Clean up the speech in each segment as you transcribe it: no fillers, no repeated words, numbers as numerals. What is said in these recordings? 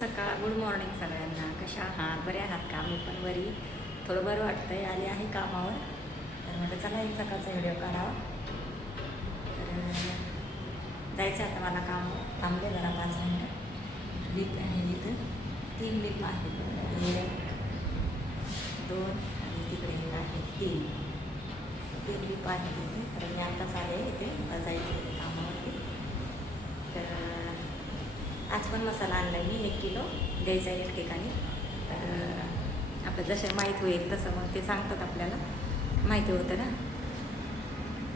Good morning सगळ्यांना. कशा आहात? बरे आहात का? मी पण बरी. थोडं बरं वाटतंय. आली आहे कामावर, तर म्हटलं चला एक सकाळचा व्हिडिओ काढावा. तर जायचं आता मला काम. थांबले जरा 5 मिनिटं. लिप आहे इथं 3 लिप आहेत. 1 2 आणि तिकडे एक आहे 3 लिप आहेत इथे. तर मी आत्ताच आले इथे. आता जायचं इथे कामावरती. तर आज पण मसाला आणला मी 1 किलो द्यायचा आहे एक ठिकाणी. तर आपलं जसं माहीत होईल तसं मग ते सांगतात आपल्याला. माहिती होतं ना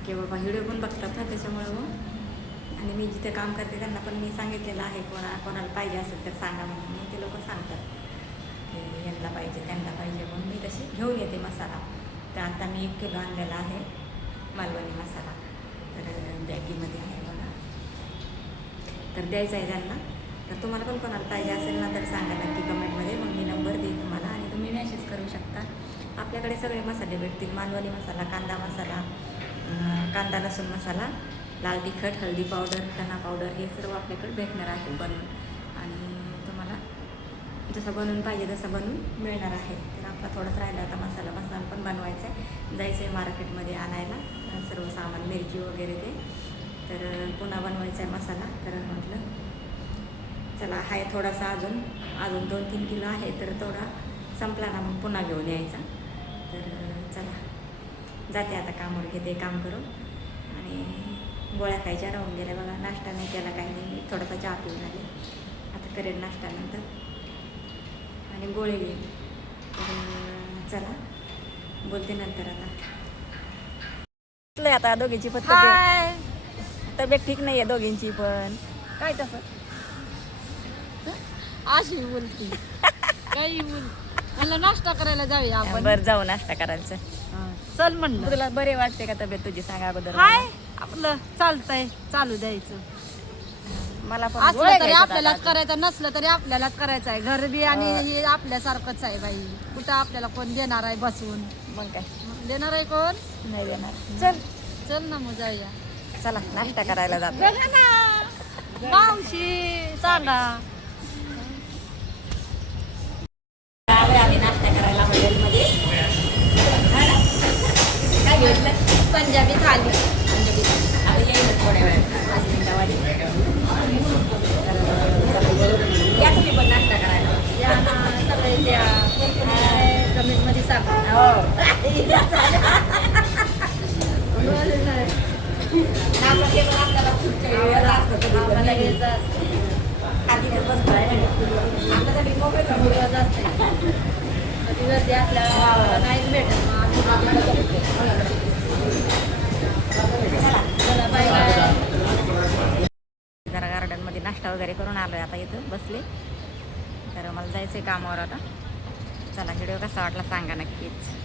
की बाबा व्हिडिओ पण बघतात ना, त्याच्यामुळं मग. आणि मी जिथे काम करते त्यांना पण मी सांगितलेलं आहे, कोणाला पाहिजे असेल तर सांगा म्हणून. मग ते लोक सांगतात की यांना पाहिजे त्यांना पाहिजे, म्हणून मी तशी घेऊन येते मसाला. तर आता मी 1 किलो आणलेला आहे मालवणी मसाला. तर बॅगीमध्ये आहे बघा. तर द्यायचं आहे त्यांना. तर तुम्हाला पण कोणाला पाहिजे असेल ना तर सांगा नक्की कमेंटमध्ये. मग मी नंबर देईन तुम्हाला आणि तुम्ही मेसेज करू शकता. आपल्याकडे सगळे मसाले भेटतील. मालवणी मसाला, कांदा मसाला, कांदा लसूण मसाला, लाल तिखट, हळदी पावडर, धना पावडर, हे सर्व आपल्याकडे भेटणार आहे बनवून. आणि तुम्हाला जसं बनवून पाहिजे तसं बनवून मिळणार आहे. तर आपला थोडाच राहिला आता मसाला पण बनवायचा आहे. जायचं आहे मार्केटमध्ये आणायला सर्व सामान, मिरची वगैरे ते. तर पुन्हा बनवायचा आहे मसाला. तर म्हटलं चला आहे थोडासा अजून 2-3 किलो आहे. तर थोडा संपला ना मग पुन्हा घेऊन यायचा. तर चला जाते आता कामावर, घेते काम करून. आणि गोळ्या खायच्या राहून गेल्या बघा. नाश्ता नाही केला, काही नाही. मी थोडासा चहा पिऊन आले. आता करेन नाश्ता नंतर आणि गोळे घेईन. तर चला बोलते नंतर. आता दोघींची पण तब्येत ठीक नाही आहे दोघींची पण. काय तसं अशी बोलती काही बोल. मला नाश्ता करायला जाऊया आपण. बरं जाऊ नाश्ता करायचं. चल म्हणलं. तुला बरे वाटते का तब्येत तुझी? सांगा अगोदर. हाय आपलं चालतंय, चालू द्यायचं. मला पण असलं तरी आपल्यालाच करायचं, नसलं तरी आपल्यालाच करायचं आहे. घर बी आणि हे आपल्यासारखंच आहे बाई. कुठं आपल्याला कोण देणार आहे बसून? मग काय देणार आहे कोण? नाही देणार. चल चल ना मग जाऊया. चला नाश्ता करायला जातो. बघा ना मावशी सांगा. आम्ही नाश्ता करायला हॉटेलमध्ये. काय घेतलं? पंजाबी थाली. आम्ही येईलच थोड्या वेळात, 5 मिनिटावाली. या तुम्ही पण नाश्ता करायला. या ना सगळे द्या. कमेंटमध्ये सांगा. हो आपल्याला खूप आम्हाला घ्यायचं खाली बसतो आहे आपल्यासाठी मोबाईल कधी गर्दी असल्यावर नाहीच भेटत. जरा गार्डनमध्ये नाश्ता वगैरे करून आलो आहे. आता इथं बसले. तर मला जायचं आहे कामावर आता. चला व्हिडिओ कसा वाटला सांगा नक्कीच.